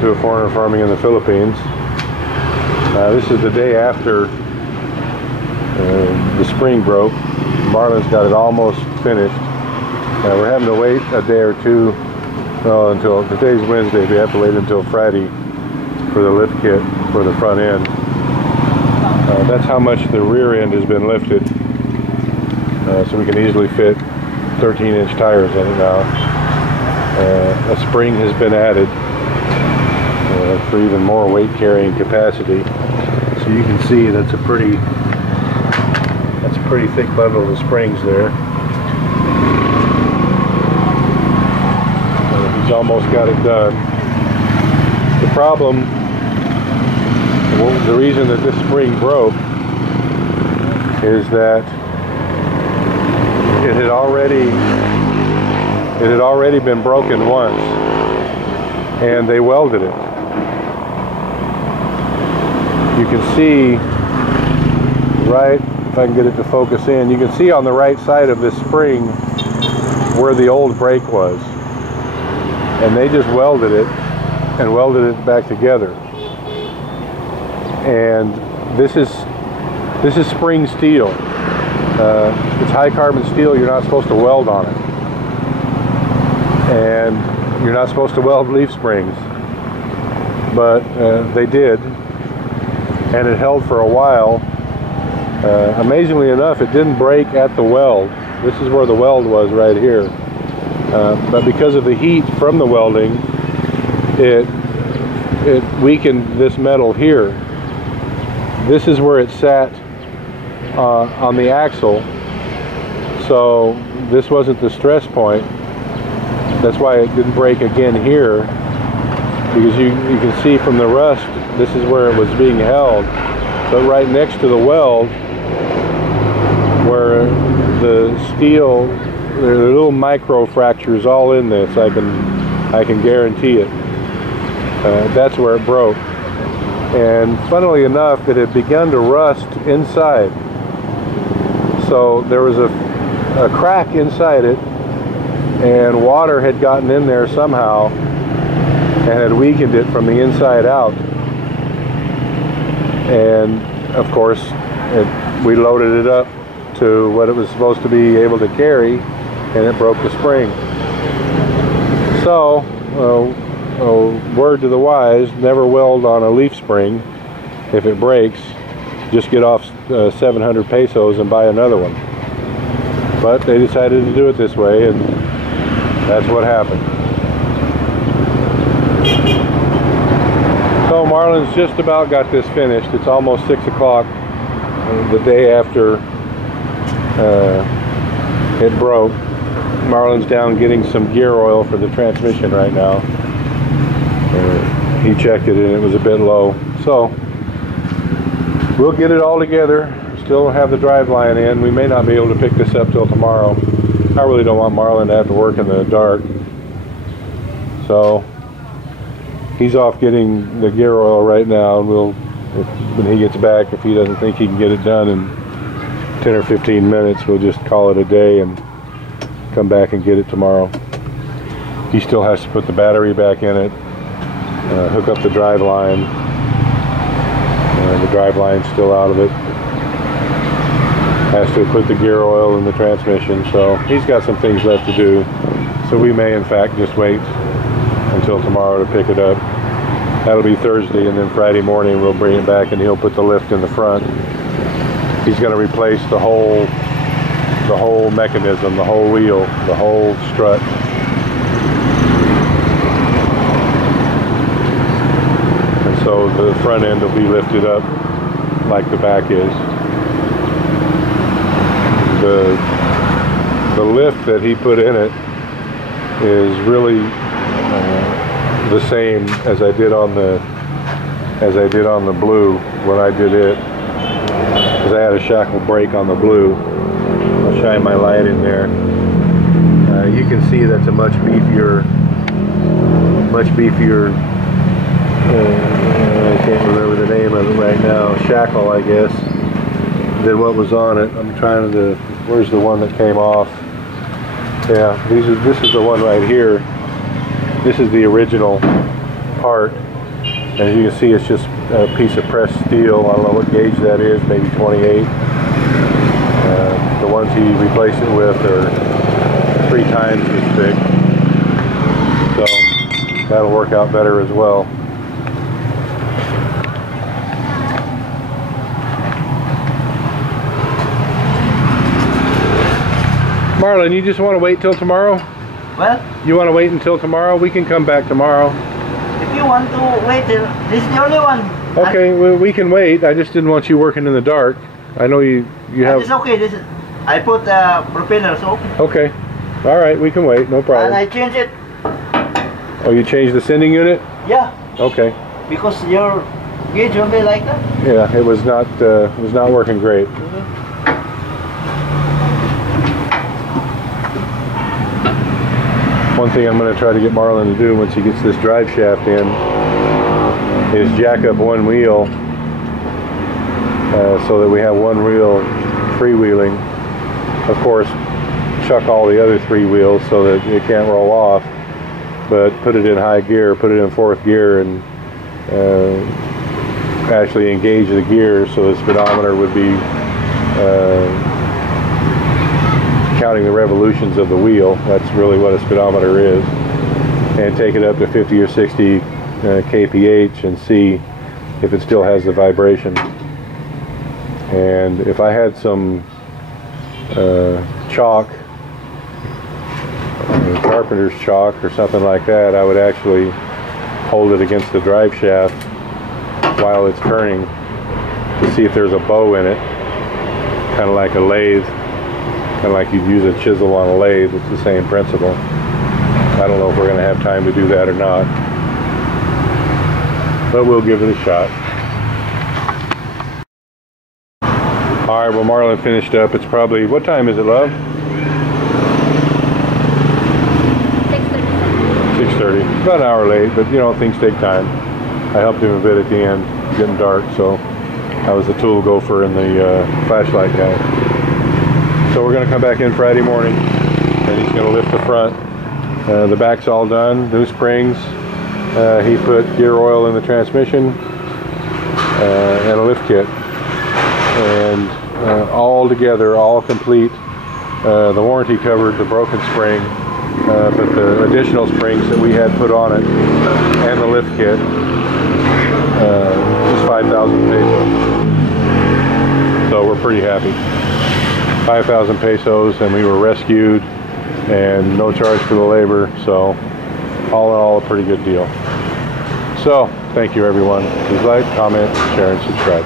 to a foreigner farming in the Philippines. This is the day after the spring broke. Marlin's got it almost finished. We're having to wait a day or two, well, until today's Wednesday. We have to wait until Friday for the lift kit for the front end. That's how much the rear end has been lifted. So we can easily fit 13-inch tires in it now. A spring has been added for even more weight carrying capacity. So you can see that's a pretty thick bundle of springs there. He's almost got it done. The problem, the reason that this spring broke is that it had already been broken once, and they welded it. You can see right, if I can get it to focus in, you can see on the right side of this spring where the old brake was, and they just welded it and welded it back together. And this is spring steel. It's high carbon steel. You're not supposed to weld on it, and you're not supposed to weld leaf springs, but they did, and it held for a while. Amazingly enough, it didn't break at the weld. This is where the weld was, right here. But because of the heat from the welding, it weakened this metal here. This is where it sat on the axle, so this wasn't the stress point. That's why it didn't break again here, because you can see from the rust, this is where it was being held. But right next to the weld, where the steel, there are little micro fractures all in this, I can guarantee it. That's where it broke. And funnily enough, it had begun to rust inside. So there was a crack inside it, and water had gotten in there somehow and had weakened it from the inside out. And of course, we loaded it up to what it was supposed to be able to carry, and it broke the spring. So, word to the wise, never weld on a leaf spring. If it breaks, just get off 700 pesos and buy another one. But they decided to do it this way, and that's what happened. So Marlin's just about got this finished. It's almost 6 o'clock the day after it broke. Marlin's down getting some gear oil for the transmission right now. He checked it and it was a bit low. So we'll get it all together. Still have the drive line in. We may not be able to pick this up till tomorrow. I really don't want Marlin to have to work in the dark. So he's off getting the gear oil right now, and when he gets back, if he doesn't think he can get it done in 10 or 15 minutes, we'll just call it a day and come back and get it tomorrow. He still has to put the battery back in it, hook up the drive line. The drive line's still out of it. Has to put the gear oil in the transmission, so he's got some things left to do. So we may in fact just wait until tomorrow to pick it up. That'll be Thursday, and then Friday morning we'll bring it back and he'll put the lift in the front. He's going to replace the whole mechanism, the whole wheel, the whole strut. And so the front end will be lifted up like the back is. The lift that he put in it is really the same as I did on the blue when I did it, because I had a shackle brake on the blue. I'll shine my light in there. You can see that's a much beefier I can't remember the name of it right now, shackle I guess, than what was on it. I'm trying to, where's the one that came off? Yeah, this is the one right here. This is the original part. As you can see, it's just a piece of pressed steel. I don't know what gauge that is, maybe 28. The ones he replaced it with are 3 times as thick. So that'll work out better as well. Marlon, you just want to wait till tomorrow? Well, you want to wait until tomorrow? We can come back tomorrow. If you want to wait, this is the only one. Okay, well, we can wait. I just didn't want you working in the dark. I know you have... It's okay. This is, I put propeller soap. Okay. All right, we can wait. No problem. And I change it. Oh, you changed the sending unit? Yeah. Okay. Because your gauge won't be like that. Yeah, it was not working great. One thing I'm going to try to get Marlon to do once he gets this drive shaft in is jack up one wheel so that we have one wheel freewheeling. Of course, chuck all the other 3 wheels so that it can't roll off, but put it in high gear, put it in 4th gear, and actually engage the gear so the speedometer would be counting the revolutions of the wheel. That's really what a speedometer is. And take it up to 50 or 60 kph and see if it still has the vibration. And if I had some chalk, carpenter's chalk or something like that, I would actually hold it against the drive shaft while it's turning to see if there's a bow in it, kind of like a lathe, kind of like you'd use a chisel on a lathe. It's the same principle. I don't know if we're going to have time to do that or not, but we'll give it a shot. Alright, well, Marlon finished up. It's probably, what time is it, love? 6:30. About an hour late, but you know, things take time. I helped him a bit at the end, getting dark, so I was the tool gopher and the flashlight guy. So we're going to come back in Friday morning, and he's going to lift the front. The back's all done, new springs. He put gear oil in the transmission and a lift kit. And all together, all complete. The warranty covered the broken spring, but the additional springs that we had put on it and the lift kit was 5,000 pesos. So we're pretty happy. 5,000 pesos, and we were rescued and no charge for the labor, so all in all a pretty good deal. So thank you everyone. Please like, comment, share, and subscribe.